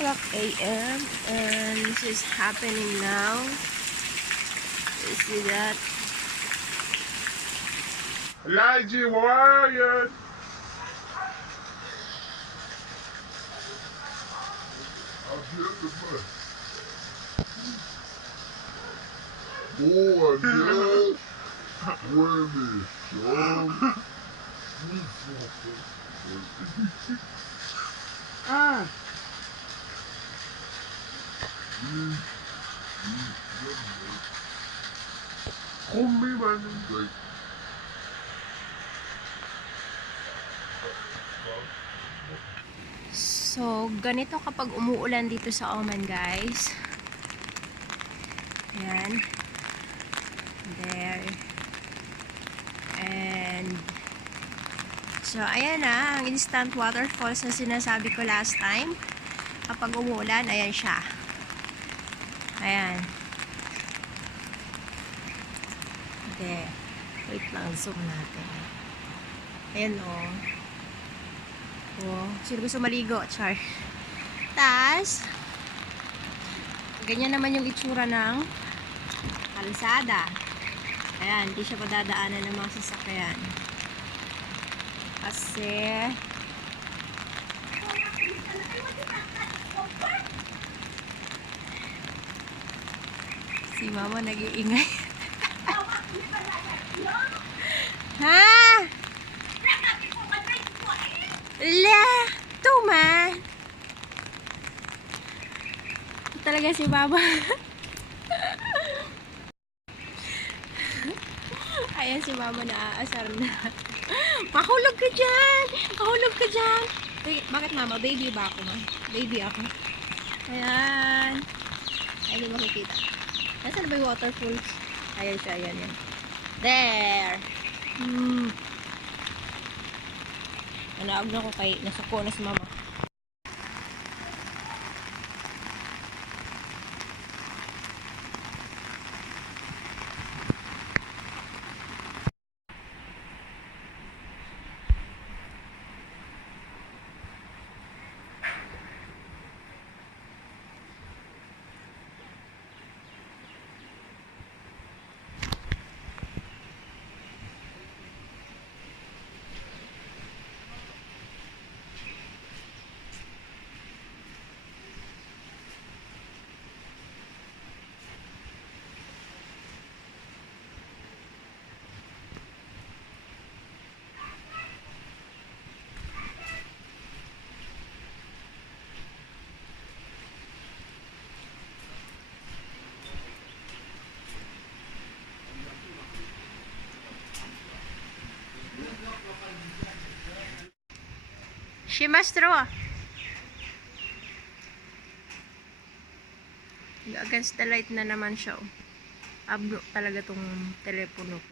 o'clock a.m. and this is happening now. You see that? Elijah, where are you? I'll get the bus. Boy, yes. Women, John. Ah. Kom mee, man. So, ganito kapag umuulan dito sa Oman, guys. Ayan. There. And so, ayan na, ang instant waterfalls na sinasabi ko last time. Kapag umuulan, ayan siya. Ayan. There. Wait lang, zoom natin. Ayan o. Oh, sino gusto maligo? Char. Tas, ganyan naman yung itsura ng kalsada. Ayan, hindi siya padadaanan ng mga sasakyan. Kasi si mama nag-iingay. Ha? La! Tuma! Talaga si Baba. Ayan si Mama na aasar na. Mahulog ka dyan! Mahulog ka dyan! Bakit Mama? Baby ba ako, Ma? Baby ako. Ayan. Ay, hindi makikita. Nasaan ba yung waterfalls? Ayan siya, ayan yan. There! Nanaag na ko kay nasuko na si Mama. Shimastro. Against the light na naman siya. Abno talaga tong telepono.